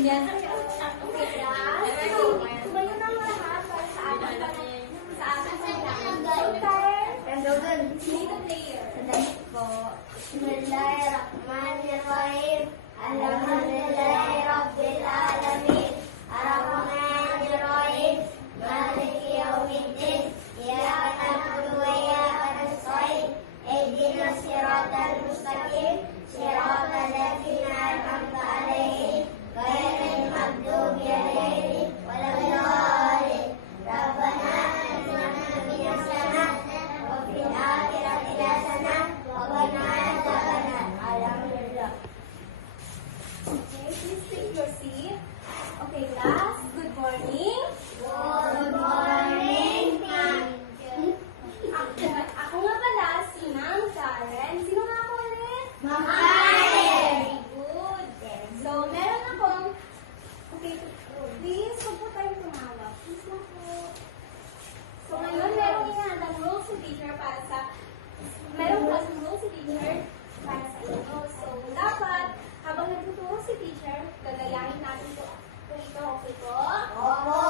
Yan. Okay, guys. Tumayo na lahat para sa ating So, tired? And then, see the player. Bismillahirrahmanirrahim. Alhamdulillahi Rabbil Alamin. Ar-Rahmanir-Rahim. Maliki Yawmiddin. Iyyaka na'budu wa iyyaka nasta'in. Ihdinas siratal mustaqim. Siratal ladzina an'amta 'alaihim ghairil maghdubi 'alaihim waladdallin. Rabbana atina fid hasanah wa fil akhirati hasanah wa qina adzabannar. Alhamdulillah. Okay, please take your seat. Okay, class. Good morning. Good morning, ma'am. Ako nga pala si Ma'am Karen. Sino nga ako ulit? Ma'am Karen. Very good. So, meron akong... Okay, please, huwag po tayong tumawa. Please lang po. So, ngayon, meron inahandang rules si teacher para sa... Meron po sa rules si teacher para sa inyo. So, dapat, habang nagtuturo si teacher, gagayahin natin ito. Okay po? Opo.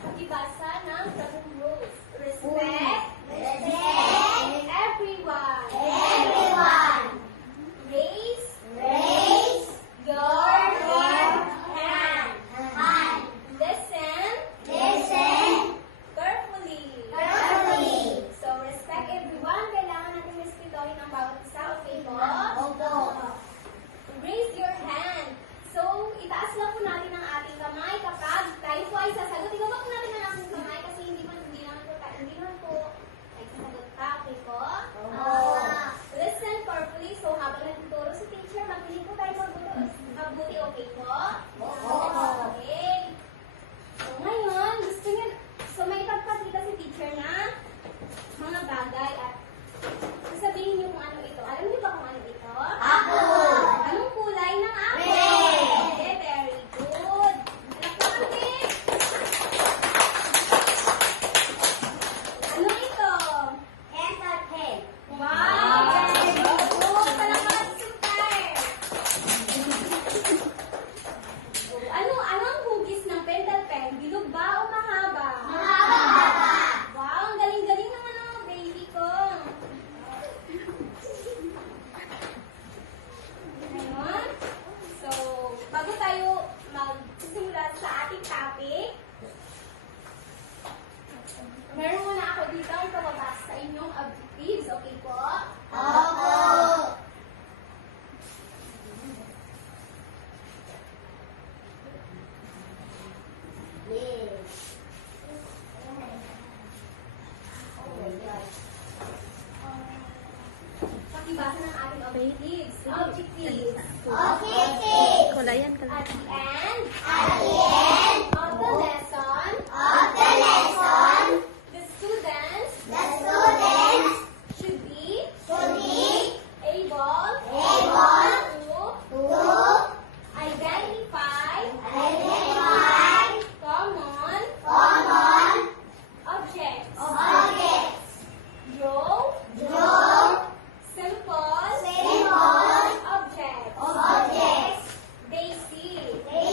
Pakibasa ng tatlong rules. Respect. Respect. Everyone. Everyone. Raise. Raise. Your hand. Hand. Listen. Listen. Carefully. Carefully. So, respect everyone. Kailangan natin respetuhin ang bawat isa. Okay po? Opo. Raise your hand. So, itaas lang po natin ang ating kamay kapag tayo po ay sasagot. Ibaba po natin ang ating kamay kasi hindi naman po ay sasagot pa. Okay po? Listen carefully. So, habang nagtuturo si teacher, makinig po tayo mabuti. Okay po? Okay. So, ngayon, gusto niyo, so may ipagpakita si teacher na mga bagay at sasabihin niyo kung ano ito. Alam niyo ba kung ano ito? Ako! Anong kulay ng apple? Okay, very good. Ano ito? Pencil pen. Wow! Very good. Palakpakan si Sultan. Ano ang hugis ng pentel pen? Bilog ba o mahaba? Mahaba. Wow, ang galing-galing naman ng mga baby ko. Ngayon, so, bago tayo magsisimula sa ating topic, meron muna ako dito ang pababasa sa inyong objectives. Okay po? Opo! Yes. Pakibasa ng ating objectives. Objectives. Objectives. Kulayan ka At lang. the end. At the end. Of the lesson. Of the lesson. The students. The students. Should be. Should be. Able. Able. To. Identify. Identify. Common. Common. Objects. Objects. Draw. Draw. Simple. Simple. Objects. Objects. They see. They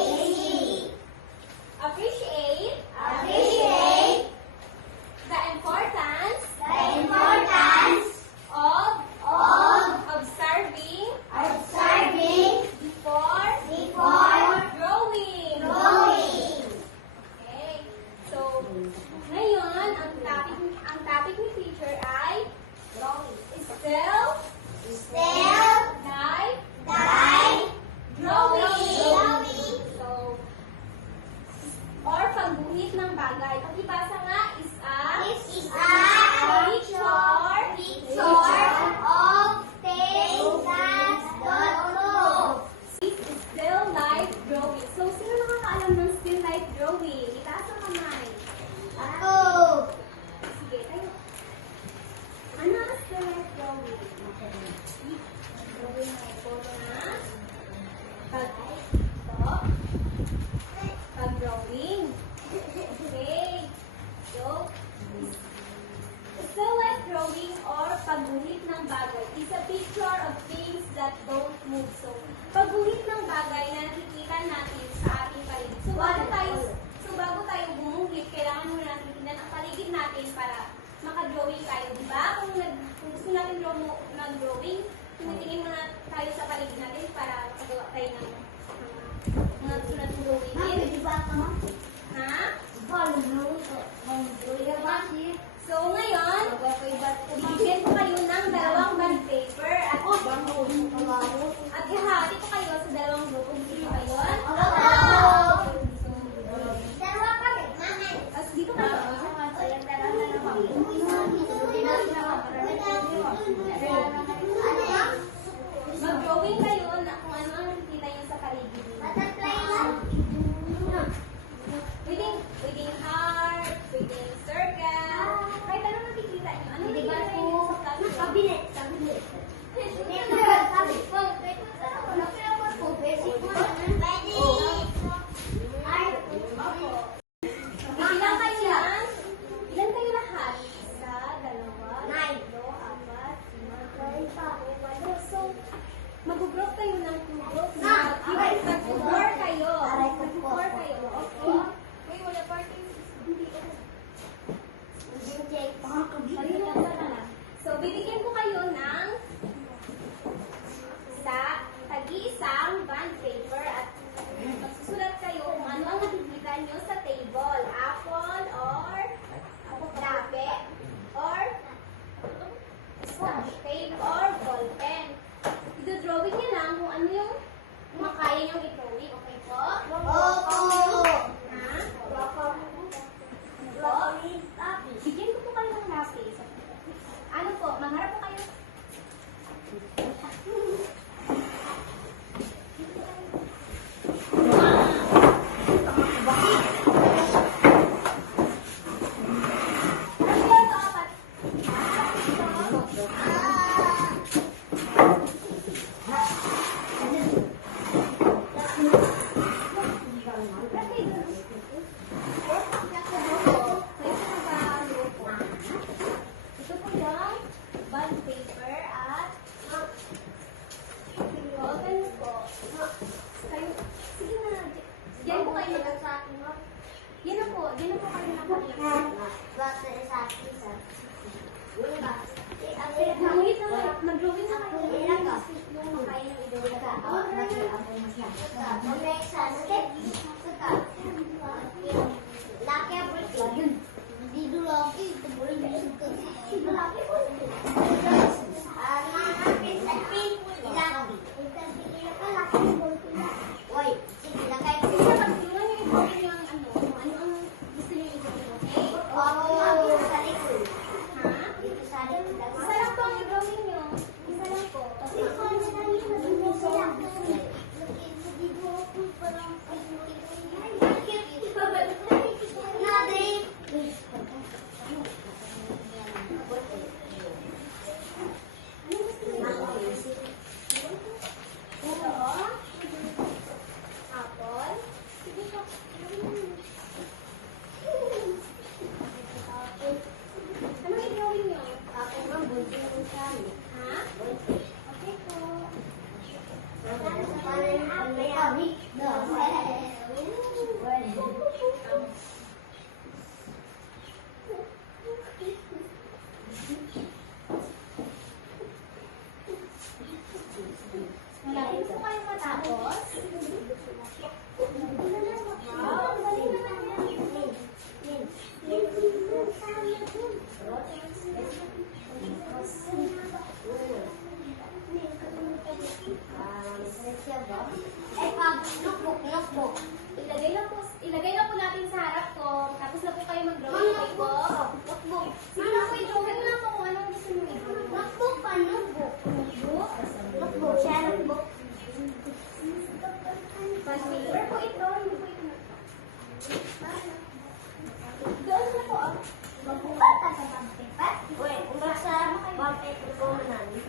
bago tayo bumungkit, kailangan muna natin tingnan ang paligid natin para maka-drawing tayo, di ba? Kung gusto natin mag-drawing, tinitingin muna tayo sa paligid natin para makagawa tayo ng mga gusto natin drawing. Ha? So, ngayon, bibigyan ko kayo ng dalawang bond paper at ihahati ko kayo sa dalawang grupo. Gusto nyo ba yun? Tapos dito kayo. Mag-drawing kayo na kung ano ang nakikita nyo sa paligid nyo. Pwedeng heart, pwedeng circle. Kahit ano nakikita nyo. Ano nakikita nyo sa cabinet? Ilan kayo lahat? Isa, dalawa, tatlo, apat, lima, walo. So, mag-group kayo ng 2 groups. Mag-4 kayo. Okay? Uy, wala parking. So, bibigyan ko kayo ng tagi-isang bond paper at magsusulat kayo kung ano ang nakikita nyo sa table. Apple or lape or scotch tape or ball pen. I-drawing nyo lang kung ano yung makaya nyo i-drawing. Okay po? Bigyan ko po kayo ng lapis. Ano po? Mangharap po kayo. Ilagay lang po natin sa harap ko. Tapos na po kayo mag-drawing. Okay po? Notebook. Sige na po, i-drawing lang po kung anong gusto nyo i-drawing. Notebook pa, notebook. Notebook? Notebook. Siya, notebook. Paper po, i-drawing mo po ito. Doon na po. Magbukat ka sa paper. Wait, kung sa paper ko namin.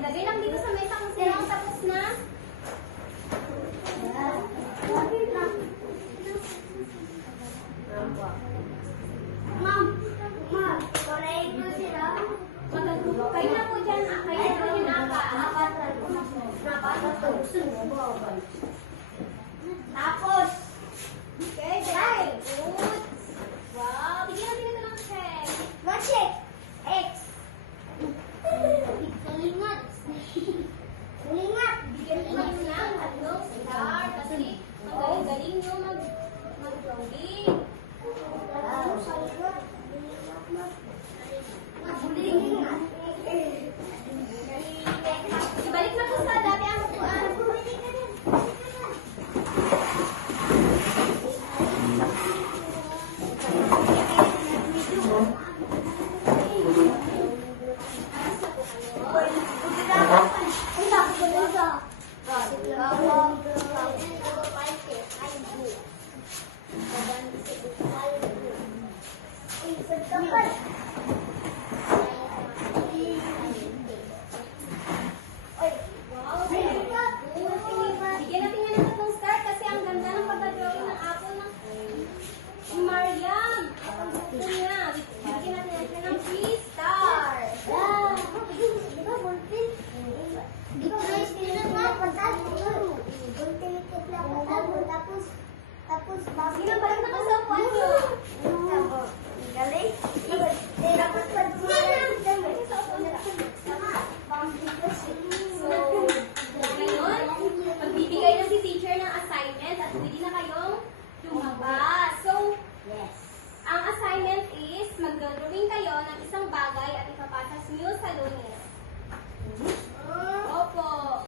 Ilagay lang dito sa mesa kung silang tapos na. Tapos, okay, very good. Wow, bigyan natin ito ng check. What check? X. Ulingat. Ulingat. Bigyan natin ng tatlong star kasi ang galing nyo mag-drawing. Ibalik na po sa dati ang upuan. Bigyan natin yan ng tatlong star kasi ang ganda ng pagka-drawing ng apple ng Mariam. At ang gusto niya. Bigyan natin yan ng 3 stars. Ginabalik na kasi ang puwan niyo. Galing? So, ngayon, magbibigay na si teacher ng assignment at pwede na kayong lumabas. So, ang assignment is mag-drawing kayo ng isang bagay at ipapasa nyo sa lunes.